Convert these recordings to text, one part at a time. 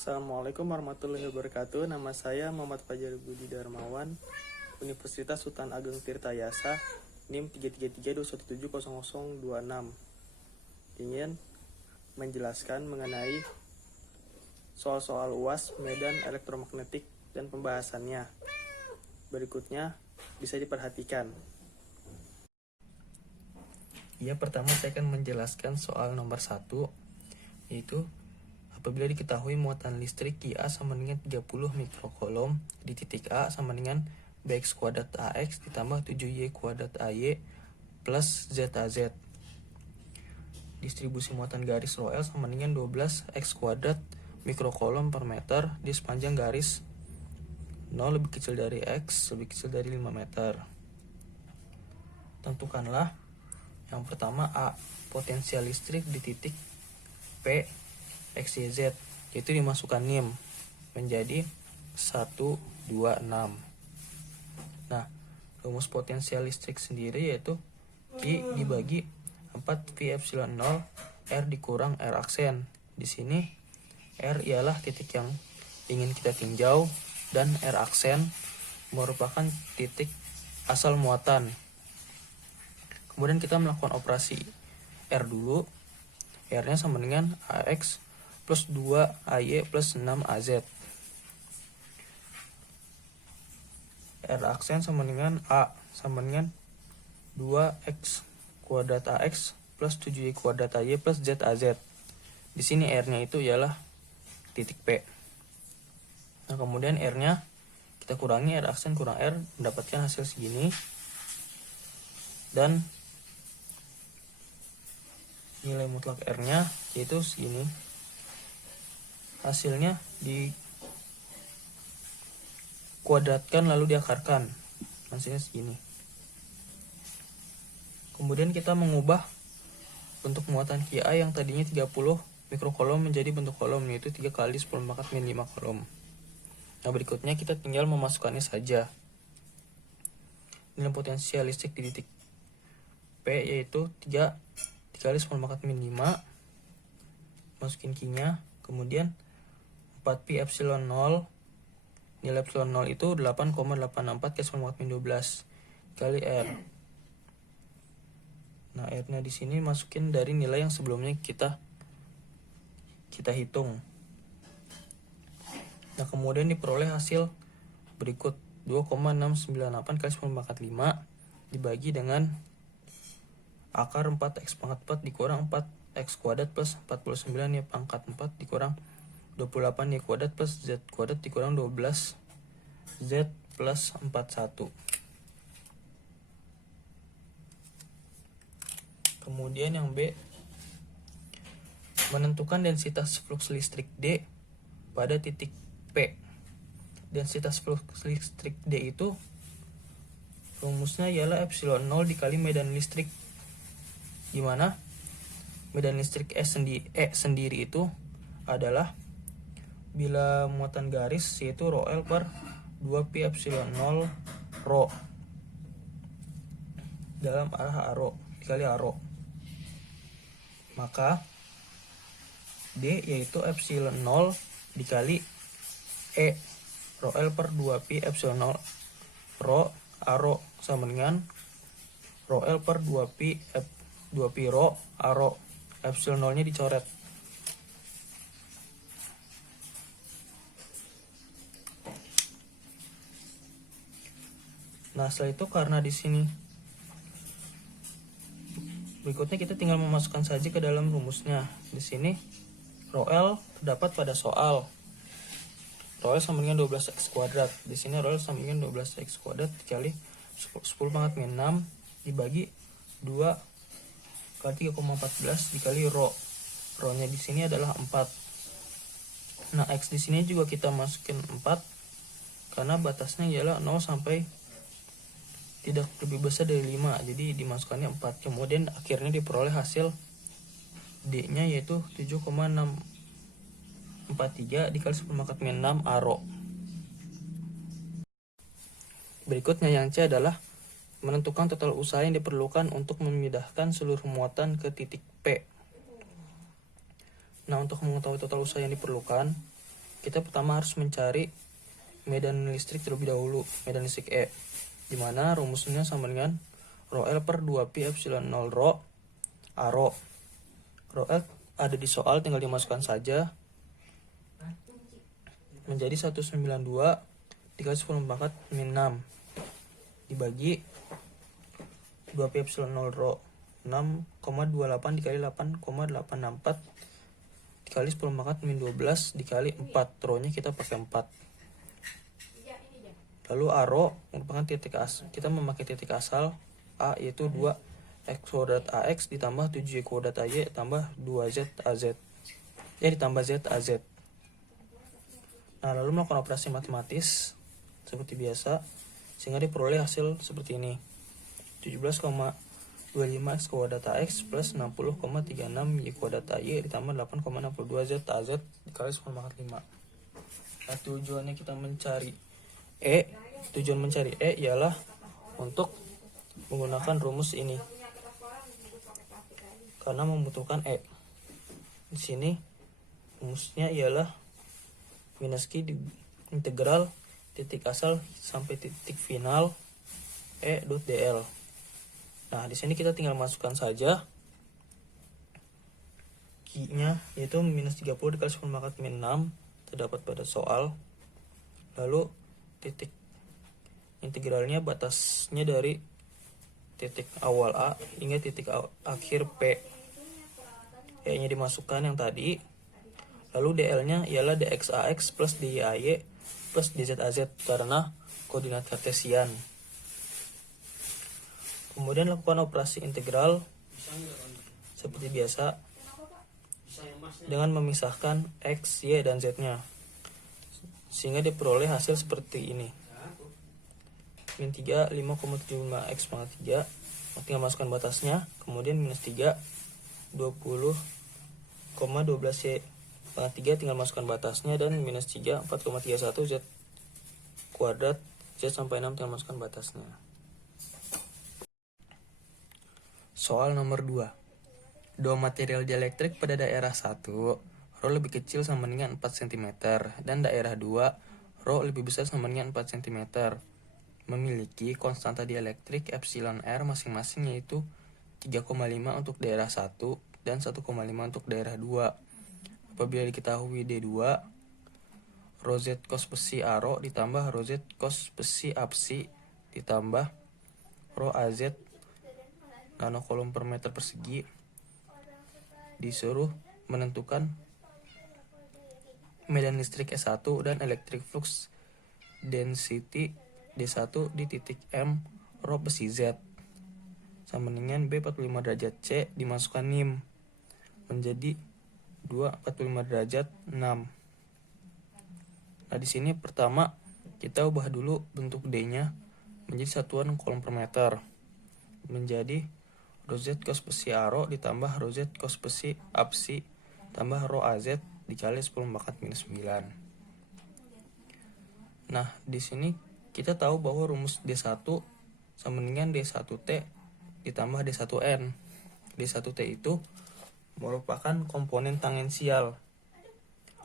Assalamualaikum warahmatullahi wabarakatuh. Nama saya Muhammad Fajar Budi Darmawan, Universitas Sultan Ageng Tirtayasa, NIM 33321700026. Ingin menjelaskan mengenai soal-soal UAS medan elektromagnetik dan pembahasannya. Berikutnya bisa diperhatikan. Pertama saya akan menjelaskan soal nomor 1, yaitu apabila diketahui muatan listrik Q A sama dengan 30 mikrocoulomb di titik A sama dengan Bx kuadrat AX ditambah 7Y kuadrat AY plus ZAZ. Distribusi muatan garis ρL sama dengan 12 X kuadrat mikrocoulomb per meter di sepanjang garis 0 lebih kecil dari X lebih kecil dari 5 meter. Tentukanlah yang pertama A, potensial listrik di titik P X, Y, Z, yaitu dimasukkan NIM menjadi 1, 2, 6. Nah, rumus potensial listrik sendiri yaitu Q dibagi 4 Pi epsilon 0 R dikurang R aksen. Di sini R ialah titik yang ingin kita tinjau dan R aksen merupakan titik asal muatan. Kemudian kita melakukan operasi R dulu. R-nya sama dengan AX plus 2 AY plus 6 AZ. R aksen sama dengan A sama dengan 2X kuadrat AX plus 7Y kuadrat AY plus ZAZ. Di sini R-nya itu ialah titik P. Nah, kemudian R-nya kita kurangi R aksen kurang R, mendapatkan hasil segini. Dan nilai mutlak R-nya yaitu segini. Hasilnya dikuadratkan lalu diakarkan. Hasilnya segini. Kemudian kita mengubah bentuk muatan Q A yang tadinya 30 mikrocoulomb menjadi bentuk coulomb, yaitu 3 kali 10⁻⁵ coulomb. Nah, berikutnya kita tinggal memasukkannya saja. Nilai potensial listrik di titik P yaitu 3 kali 10⁻⁵, masukin Q-nya, kemudian 4 Pi epsilon 0, nilai epsilon 0 itu 8,864 kali 10⁻12 kali R. Nah, R-nya di sini masukin dari nilai yang sebelumnya kita hitung. Nah, kemudian diperoleh hasil berikut 2,698 kali 10⁻⁵ dibagi dengan akar 4X pangkat 4 dikurang 4X kuadrat plus 49 Y pangkat 4 dikurang 28 Y kuadrat plus Z kuadrat dikurang 12 Z plus 41. Kemudian yang B, menentukan densitas flux listrik D pada titik P. Densitas flux listrik D itu rumusnya ialah epsilon 0 dikali medan listrik, di mana medan listrik E sendiri itu adalah bila muatan garis yaitu ρL per 2 Pi epsilon 0 ρ dalam arah arrow dikali arrow. Maka D yaitu epsilon 0 dikali E ρL per 2 Pi epsilon 0 ρ arrow sama dengan ρL per 2 Pi ρ arrow, epsilon 0 nya dicoret. Nah, setelah itu karena di sini berikutnya kita tinggal memasukkan saja ke dalam rumusnya. Di sini ρL terdapat pada soal. ρL sama dengan 12X kuadrat. Di sini ρL sama dengan 12X kuadrat dikali 10⁻⁶ dibagi 2 kali 3,14 dikali ρ. ρ-nya di sini adalah 4. Nah, X di sini juga kita masukin 4 karena batasnya ialah 0 sampai tidak lebih besar dari 5. Jadi dimasukkannya 4. Kemudian akhirnya diperoleh hasil D-nya yaitu 7,643 dikali 10⁻⁶ arrow. Berikutnya yang C adalah menentukan total usaha yang diperlukan untuk memindahkan seluruh muatan ke titik P. Nah, untuk mengetahui total usaha yang diperlukan, kita pertama harus mencari medan listrik terlebih dahulu, medan listrik E, dimana rumusnya sama dengan rho L per 2pi epsilon 0 rho A rho. Rho L ada di soal, tinggal dimasukkan saja, menjadi 192 dikali 10 pangkat min 6 dibagi 2pi epsilon 0 rho 6,28 dikali 8,864 dikali 10 pangkat min 12 dikali 4, rho nya kita pakai 4. Lalu A rho merupakan titik asal, kita memakai titik asal A yaitu 2x kuadrat AX ditambah 7y kuadrat AY tambah 2z AZ, ditambah z AZ. Nah, lalu melakukan operasi matematis seperti biasa, sehingga diperoleh hasil seperti ini. 17,25x kuadrat AX plus 60,36y kuadrat AY ditambah 8,62z AZ dikali 10 pangkat 5. Nah, tujuan mencari E ialah untuk menggunakan rumus ini, karena membutuhkan E. Di sini rumusnya ialah minus Q di integral titik asal sampai titik final E dot dl. Nah, di sini kita tinggal masukkan saja Q-nya, yaitu minus 30 dikali 10 pangkat min 6 terdapat pada soal. Lalu titik integralnya batasnya dari titik awal A hingga titik akhir P. E-nya dimasukkan yang tadi. Lalu dl-nya ialah dx AX plus dy AY plus dz AZ karena koordinat kartesian. Kemudian lakukan operasi integral seperti biasa dengan memisahkan x, y, dan z-nya, sehingga diperoleh hasil seperti ini. Min 3 5,75x pangkat 3, tinggal masukkan batasnya. Kemudian minus 3 20,12y pangkat 3, tinggal masukkan batasnya. Dan minus 3 4,31 z kuadrat z sampai 6, tinggal masukkan batasnya. Soal nomor 2. Dua material dielektrik pada daerah 1 rho lebih kecil sama dengan 4 cm dan daerah 2 rho lebih besar sama dengan 4 cm memiliki konstanta dielektrik epsilon R masing-masing, yaitu 3,5 untuk daerah 1 dan 1,5 untuk daerah 2. Apabila diketahui D2, rho Z cos besi A rho ditambah rho Z cos besi APSI ditambah rho AZ nanocoulomb per meter persegi, disuruh menentukan medan listrik S1 dan electric flux density D1 di titik M rho besi Z sama dengan B 45 derajat C dimasukkan NIM menjadi 2 45 derajat 6. Nah, di sini pertama kita ubah dulu bentuk D-nya menjadi satuan coulomb per meter, menjadi rho Z cos besi A rho ditambah rho Z cos besi APSI tambah rho AZ dikali 10 pangkat minus 9. Nah, di sini kita tahu bahwa rumus D1 sama dengan D1T ditambah D1N. D1T itu merupakan komponen tangensial.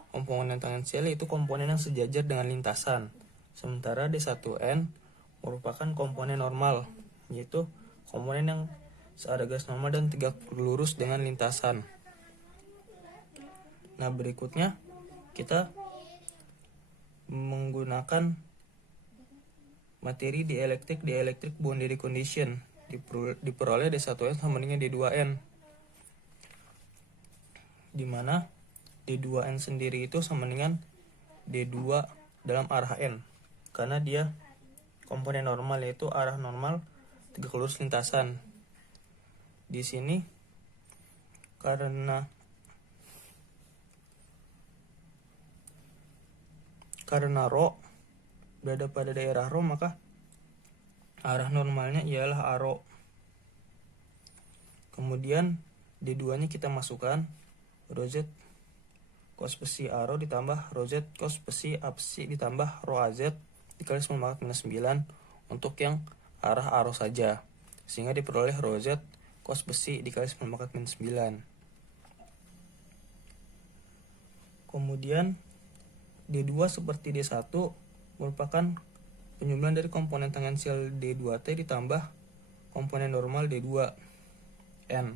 Komponen tangensial itu komponen yang sejajar dengan lintasan. Sementara D1N merupakan komponen normal, yaitu komponen yang searah garis normal dan tegak lurus dengan lintasan. Nah, berikutnya kita menggunakan materi dielectric boundary condition, diperoleh D1N sama dengan D2N, dimana D2N sendiri itu sama dengan D2 dalam arah N, karena dia komponen normal, yaitu arah normal tegak lurus lintasan. Di sini karena rho berada pada daerah rho, maka arah normalnya ialah A rho. Kemudian D2 nya kita masukkan rho Z cos besi A rho ditambah rho Z cos besi APSI ditambah rho AZ dikali 10 pangkat minus 9 untuk yang arah A rho saja, sehingga diperoleh rho Z cos besi dikali 10 pangkat minus 9. Kemudian D2 seperti D1 merupakan penjumlahan dari komponen tangensial D2T ditambah komponen normal D2 N.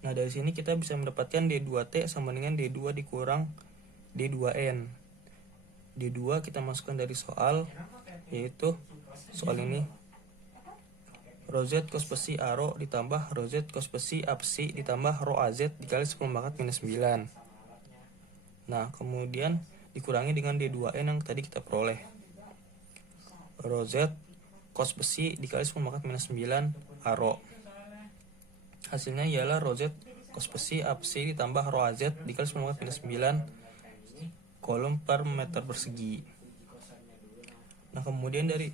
Nah, dari sini kita bisa mendapatkan D2T sama dengan D2 dikurang D2N. D2 kita masukkan dari soal, yaitu soal ini rho Z cos besi A rho ditambah rho Z cos besi A besi ditambah rho AZ dikali 10⁻⁻⁹. Nah, kemudian dikurangi dengan D2N yang tadi kita peroleh. Rho Z cos besi dikali 10⁻⁹ A rho. Hasilnya ialah rho Z cos besi A besi ditambah rho AZ dikali 10⁻⁹ kolom per meter persegi. Nah, kemudian dari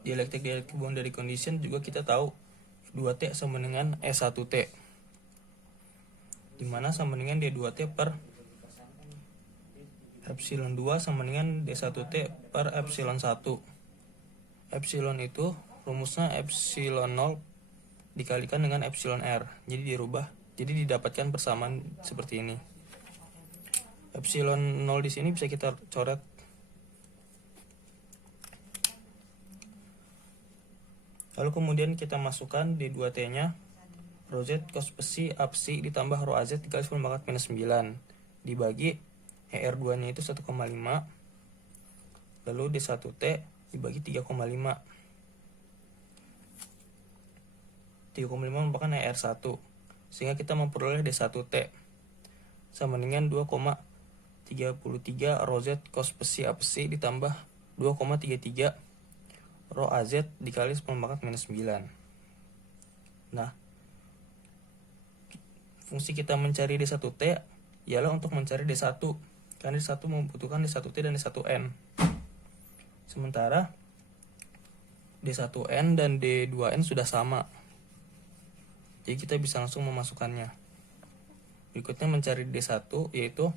dialektik boundary condition juga kita tahu 2T sama dengan E1T, dimana sama dengan D2T per epsilon 2 sama dengan D1T per epsilon 1. Epsilon itu rumusnya epsilon 0 dikalikan dengan epsilon R, jadi dirubah, jadi didapatkan persamaan seperti ini. Epsilon 0 di sini bisa kita coret. Lalu kemudian kita masukkan D2T-nya, rho Z cos besi A besi ditambah rho AZ dikali 10⁻⁹ dibagi ER2-nya itu 1,5, lalu D1T dibagi 3,5. 3,5 merupakan ER1, sehingga kita memperoleh D1T sama dengan 2,33 rho Z cos besi A besi ditambah 2,33 rho AZ dikali 10⁻⁹. Nah, fungsi kita mencari D1T ialah untuk mencari D1, karena D1 membutuhkan D1T dan D1N. Sementara D1N dan D2N sudah sama, jadi kita bisa langsung memasukkannya. Berikutnya mencari D1, yaitu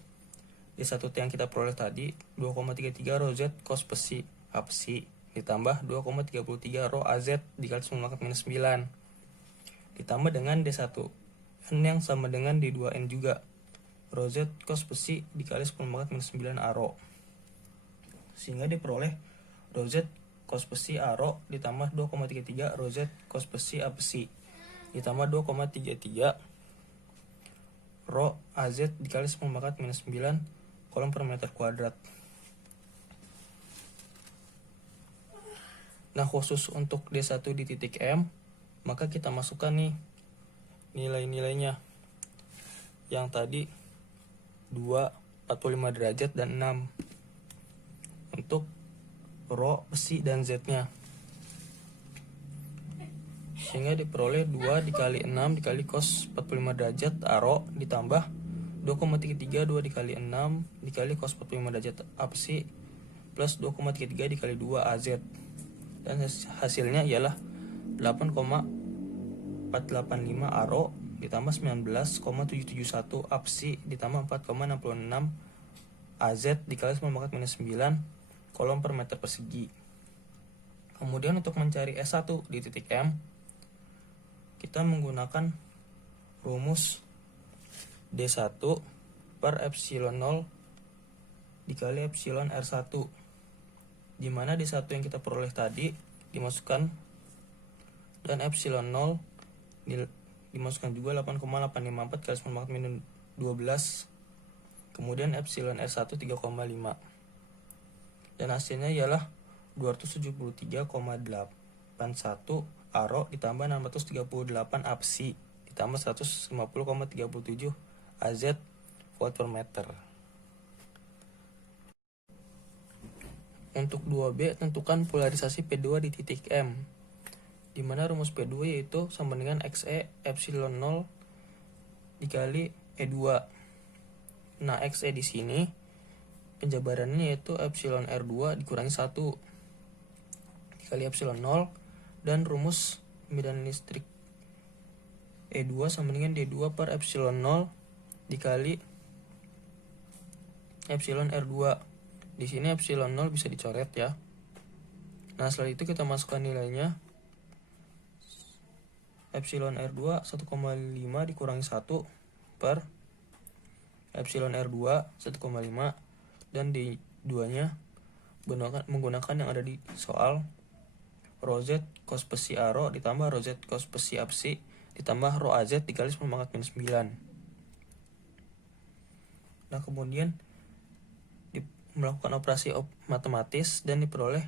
D1T yang kita peroleh tadi 2,33 rho Z cos besi A besi ditambah 2,33 rho AZ dikali 10⁻⁹ ditambah dengan D1N yang sama dengan D2N juga, rho Z cos besi dikali 10⁻⁹ A rho, sehingga diperoleh rho Z cos besi A rho ditambah 2,33 rho Z cos besi A besi ditambah 2,33 rho AZ dikali 10⁻⁹ kolom per meter kuadrat. Nah, khusus untuk D1 di titik M, maka kita masukkan nih nilai-nilainya. Yang tadi 2, 45 derajat, dan 6. Untuk rho, besi, dan Z-nya. Sehingga diperoleh 2 dikali 6 dikali cos 45 derajat A rho ditambah 2,33 2 dikali 6 dikali cos 45 derajat A besi plus 2,33 dikali 2 AZ. Dan hasilnya ialah 8,485 A rho ditambah 19,771 A besi ditambah 4,66 AZ dikali 10⁻⁹ kolom per meter persegi. Kemudian untuk mencari S1 di titik M, kita menggunakan rumus D1 per epsilon 0 dikali epsilon R1, di mana D1 yang kita peroleh tadi dimasukkan dan epsilon 0 dimasukkan juga 8,854 kali 10⁻⁻12, kemudian epsilon R1 3,5, dan hasilnya ialah 273,81 A rho ditambah 638 A besi ditambah 150,37 AZ volt per meter. Untuk 2B, tentukan polarisasi P2 di titik M, di mana rumus P2 yaitu sama dengan XE epsilon 0 dikali E2. Nah, XE di sini penjabarannya yaitu epsilon R2 dikurangi 1 dikali epsilon 0, dan rumus pembedahan listrik E2 sama dengan D2 per epsilon 0 dikali epsilon R2. Di sini epsilon 0 bisa dicoret ya. Nah, setelah itu kita masukkan nilainya. Epsilon R2 1,5 dikurangi 1 per epsilon R2 1,5 dan D2-nya menggunakan yang ada di soal rho Z cos psi A rho ditambah rho Z cos psi A psi ditambah rho AZ dikali 10 pangkat minus 9. Nah, kemudian melakukan operasi matematis dan diperoleh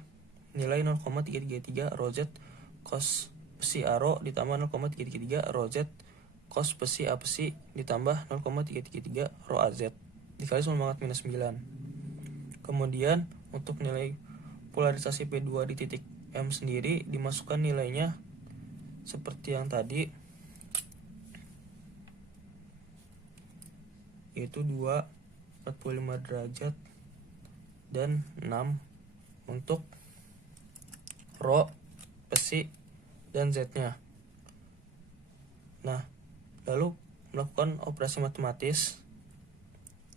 nilai 0,333 rho Z cos psi A rho ditambah 0,333 rho Z cos psi A psi ditambah 0,333 rho AZ dikali 10 pangkat minus 9. Kemudian untuk nilai polarisasi P2 di titik M sendiri dimasukkan nilainya seperti yang tadi, yaitu 2, 45 derajat, dan 6 untuk rho, psi, dan Z-nya. Nah, lalu melakukan operasi matematis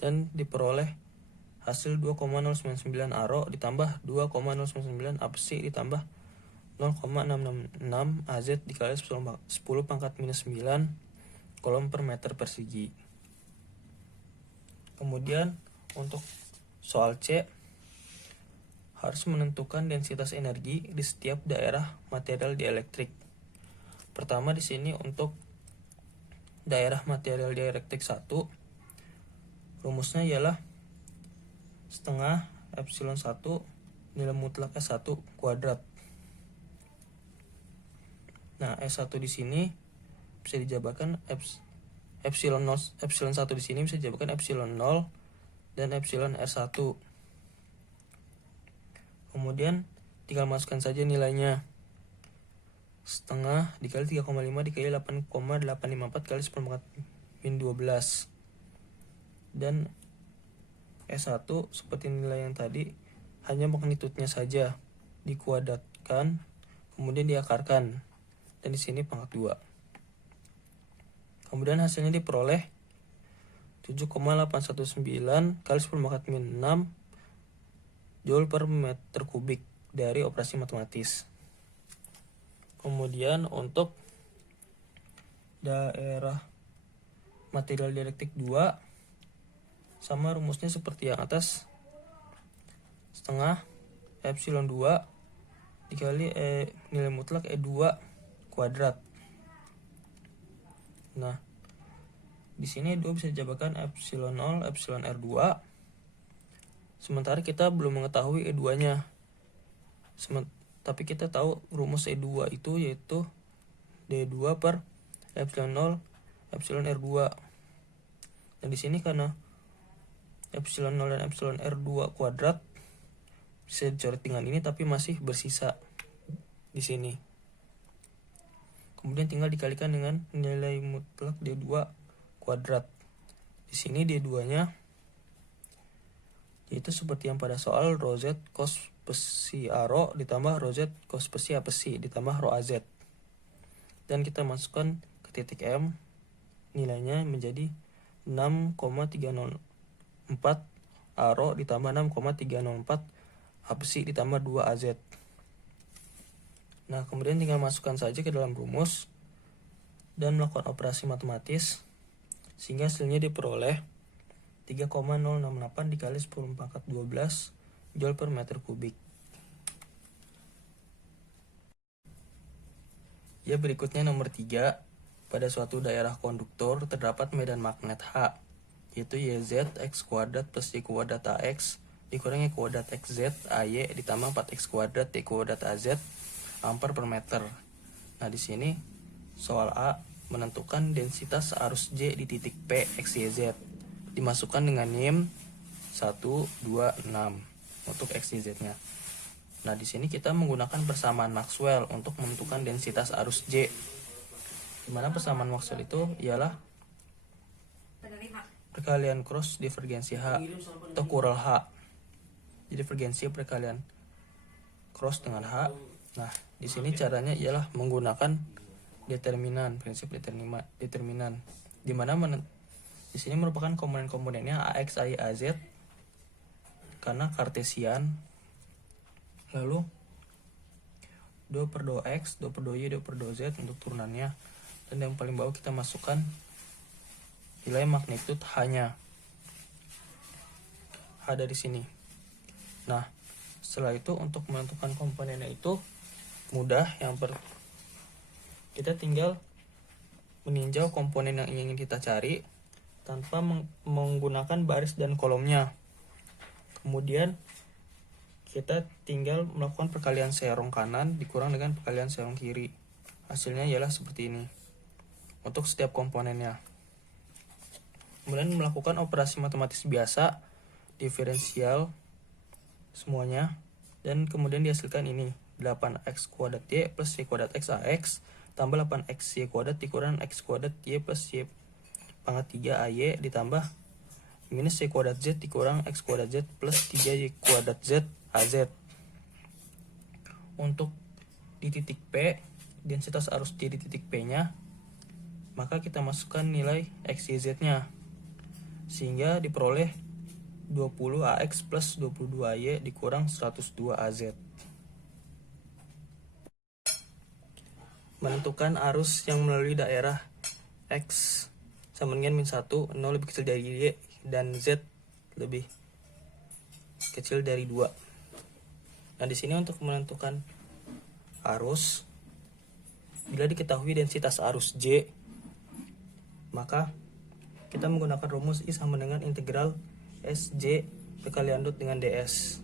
dan diperoleh hasil 2,099 A rho ditambah 2,099 A psi ditambah 0,666 AZ dikali 10 pangkat minus 9 kolom per meter persegi. Kemudian untuk soal C, harus menentukan densitas energi di setiap daerah material dielektrik. Pertama di sini untuk daerah material dielektrik 1, rumusnya ialah setengah epsilon 1 nilai mutlak S1 kuadrat. Nah, S1 di sini bisa dijabarkan epsilon 1 di sini bisa dijabarkan epsilon 0 dan epsilon R1. Kemudian tinggal masukkan saja nilainya. Setengah dikali 3,5 dikali 8,854 kali 10 pangkat min 12. Dan S1 seperti nilai yang tadi, hanya magnitudenya saja dikuadratkan, kemudian diakarkan. Dan di sini pangkat 2. Kemudian hasilnya diperoleh 7,819 kali 10 pangkat min 6 Joule per meter kubik dari operasi matematis. Kemudian untuk daerah material dielektrik 2, sama rumusnya seperti yang atas, setengah epsilon 2 dikali nilai mutlak E2 kuadrat. Nah, di sini E2 bisa dijabarkan epsilon 0 epsilon R2. Sementara kita belum mengetahui E2-nya. Tapi kita tahu rumus E2 itu yaitu D2 per epsilon 0 epsilon R2. Dan di sini karena epsilon 0 dan epsilon R2 kuadrat bisa dicoret dengan ini, tapi masih bersisa di sini. Kemudian tinggal dikalikan dengan nilai mutlak D2 kuadrat. Di sini D2-nya yaitu seperti yang pada soal rho Z cos psi A rho ditambah rho Z cos psi A psi ditambah rho AZ. Dan kita masukkan ke titik M, nilainya menjadi 6,304 A rho ditambah 6,304 A psi ditambah 2 AZ. Nah, kemudian tinggal masukkan saja ke dalam rumus dan melakukan operasi matematis sehingga hasilnya diperoleh 3,068 dikali 10 pangkat 12 Joule per meter kubik. Ya, berikutnya nomor 3. Pada suatu daerah konduktor terdapat medan magnet H, yaitu YZ X kuadrat plus Y kuadrat AX dikurangi kuadrat XZ AY ditambah 4X kuadrat Y kuadrat AZ ampere per meter. Nah, di sini soal A menentukan densitas arus J di titik P XYZ. Dimasukkan dengan NIM 126 untuk XYZ-nya. Nah, di sini kita menggunakan persamaan Maxwell untuk menentukan densitas arus J. Di mana persamaan Maxwell itu ialah perkalian cross divergensi H atau kural H. Jadi divergensi perkalian cross dengan H. Nah, di sini caranya ialah menggunakan determinan, prinsip determinan, di mana di sini merupakan komponen-komponennya AX, AY, AZ karena kartesian. Lalu do per do X, do per do Y, do per do Z untuk turunannya. Dan yang paling bawah kita masukkan nilai magnitud H-nya. ada di sini. Nah, setelah itu untuk menentukan komponennya itu mudah. Kita tinggal meninjau komponen yang ingin kita cari tanpa menggunakan baris dan kolomnya. Kemudian kita tinggal melakukan perkalian serong kanan dikurang dengan perkalian serong kiri. Hasilnya ialah seperti ini untuk setiap komponennya. Kemudian melakukan operasi matematis biasa, diferensial semuanya, dan kemudian dihasilkan ini 8x kuadrat y plus y kuadrat x ax tambah 8x y kuadrat dikurang x kuadrat y plus y pangkat 3 ay ditambah minus y kuadrat z dikurang x kuadrat z plus 3y kuadrat z az. Untuk di titik P, densitas arus J di titik P nya, maka kita masukkan nilai x, y, z nya, sehingga diperoleh 20 AX plus 22 AY dikurang 102 AZ. Menentukan arus yang melalui daerah X sama dengan -1, 0 lebih kecil dari Y, dan Z lebih kecil dari 2. Nah, di sini untuk menentukan arus, bila diketahui densitas arus J, maka kita menggunakan rumus I sama dengan integral SJ perkalian dot dengan DS.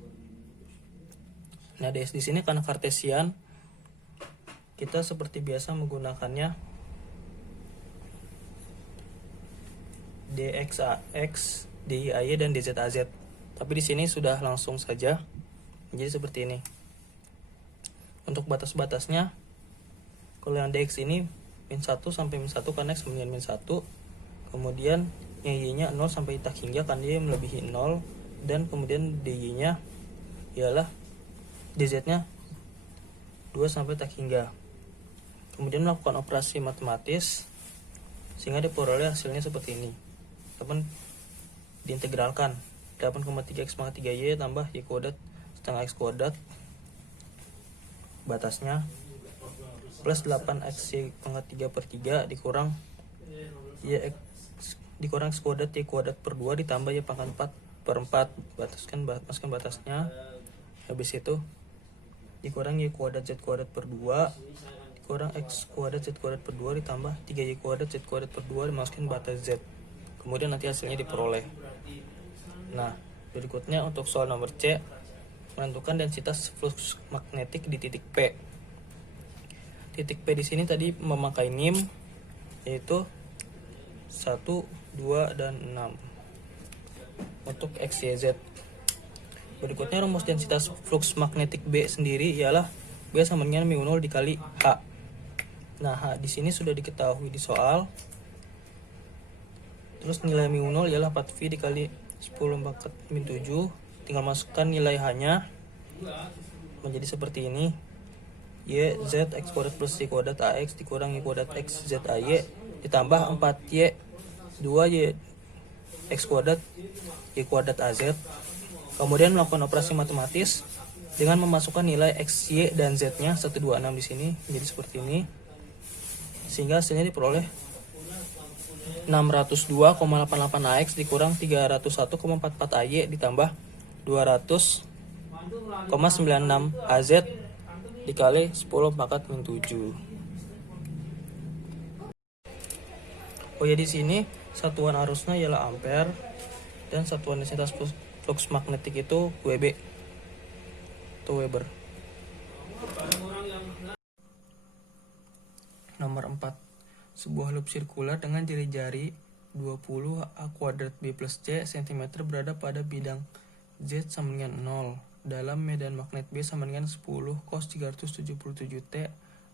Nah, DS di sini karena kartesian, kita seperti biasa menggunakannya DXAX, DIAY, dan DZAZ. Tapi di sini sudah langsung saja menjadi seperti ini. Untuk batas-batasnya, kalau yang DX ini -1 sampai -1 karena X dengan -1, kemudian yang Y-nya 0 sampai tak hingga kan dia melebihi 0, dan kemudian DY-nya ialah DZ-nya 2 sampai tak hingga. Kemudian melakukan operasi matematis sehingga diperoleh hasilnya seperti ini. Dapat diintegralkan 8,3x pangkat 3y tambah y kuadrat setengah x kuadrat batasnya plus 8x pangkat 3/3 dikurang y dikurang x kuadrat y kuadrat per 2 ditambah y pangkat 4/4, masukkan batasnya. Habis itu dikurang y kuadrat z kuadrat per 2 dikurang x kuadrat z kuadrat per 2 ditambah 3y kuadrat z kuadrat per 2 dimasukkan batas z. Kemudian nanti hasilnya diperoleh. Nah, berikutnya untuk soal nomor C, menentukan densitas flux magnetik di titik P. Titik P di sini tadi memakai NIM yaitu 1, 2, dan 6 untuk X, Y, Z. Berikutnya rumus densitas flux magnetik B sendiri ialah B sama dengan μ0 dikali H. Nah, H di sini sudah diketahui di soal. Terus nilai μ0 ialah 4V dikali 10 pangkat -7. Tinggal masukkan nilai H-nya menjadi seperti ini. Y, Z, X kuadrat plus Y kuadrat AX dikurang Y kuadrat X, Z, AY ditambah 4Y 2Y X kuadrat Y kuadrat AZ. Kemudian melakukan operasi matematis dengan memasukkan nilai X, Y, dan Z-nya 126 di sini menjadi seperti ini. Sehingga hasilnya diperoleh 602,88 AX dikurang 301,44 AY ditambah 200,96 AZ dikali 10 pangkat -7. Oh ya, di sini satuan arusnya ialah ampere dan satuan densitas flux magnetik itu WB atau Weber. Nomor 4. Sebuah loop sirkular dengan jari-jari 20 A kuadrat B plus C cm berada pada bidang Z sama dengan 0 dalam medan magnet B sama dengan 10 cos 377 T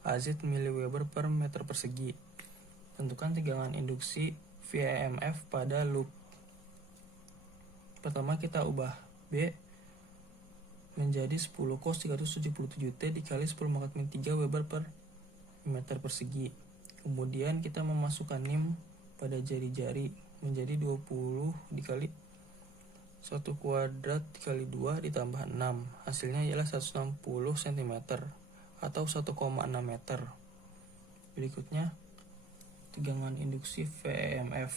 AZ mW per meter persegi. Tentukan tegangan induksi VMF pada loop. Pertama kita ubah B menjadi 10 cos 377 T dikali 10 pangkat -3 Weber per meter persegi. Kemudian kita memasukkan NIM pada jari-jari menjadi 20 dikali 1 kuadrat dikali 2 ditambah 6. Hasilnya ialah 160 cm atau 1,6 meter. Berikutnya tegangan induksi VMF.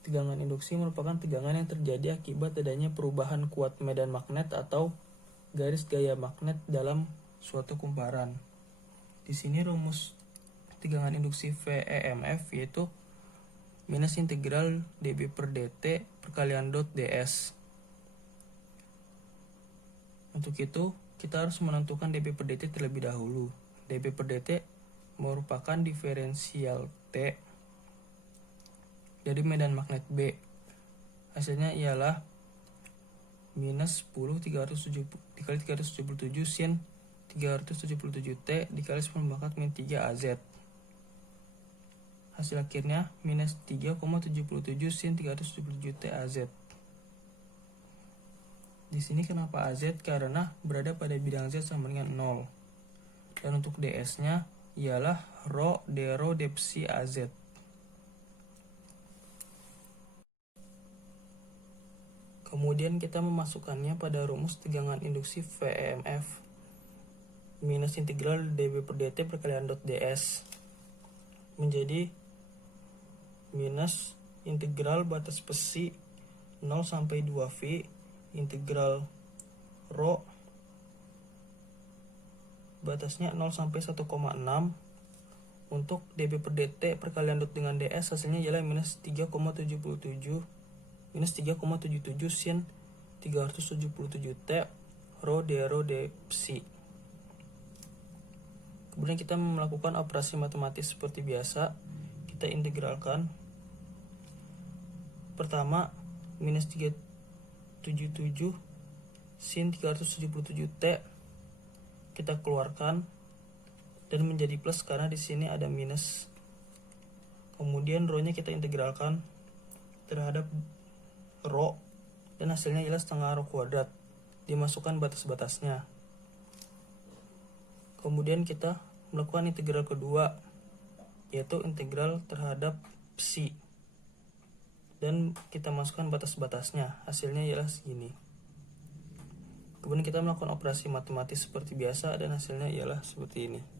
Tegangan induksi merupakan tegangan yang terjadi akibat adanya perubahan kuat medan magnet atau garis gaya magnet dalam suatu kumparan. Di sini rumus tegangan induksi VEMF yaitu minus integral dB per dt perkalian dot ds. Untuk itu, kita harus menentukan dB per dt terlebih dahulu. dB per dt merupakan diferensial T dari medan magnet B. Hasilnya ialah minus 10 dikali 377 sin 377 T dikali 9 min 3 AZ. Hasil akhirnya minus 3,77 sin 377 T AZ. Di sini kenapa AZ? Karena berada pada bidang Z sama dengan 0. Dan untuk ds-nya ialah rho d rho d psi AZ. Kemudian kita memasukkannya pada rumus tegangan induksi VEMF minus integral dB per dt perkalian dot ds menjadi minus integral batas besi 0 sampai 2V integral rho batasnya 0 sampai 1,6 untuk dB per dt perkalian dot dengan ds hasilnya ialah minus 3,77 sin 377 T rho d psi. Kemudian kita melakukan operasi matematis seperti biasa. Kita integralkan. Pertama, minus 377 sin 377 T kita keluarkan dan menjadi plus karena di sini ada minus. Kemudian rho-nya kita integralkan terhadap rho dan hasilnya ialah setengah rho kuadrat, dimasukkan batas-batasnya. Kemudian kita melakukan integral kedua yaitu integral terhadap psi dan kita masukkan batas-batasnya, hasilnya ialah segini. Kemudian kita melakukan operasi matematis seperti biasa dan hasilnya ialah seperti ini.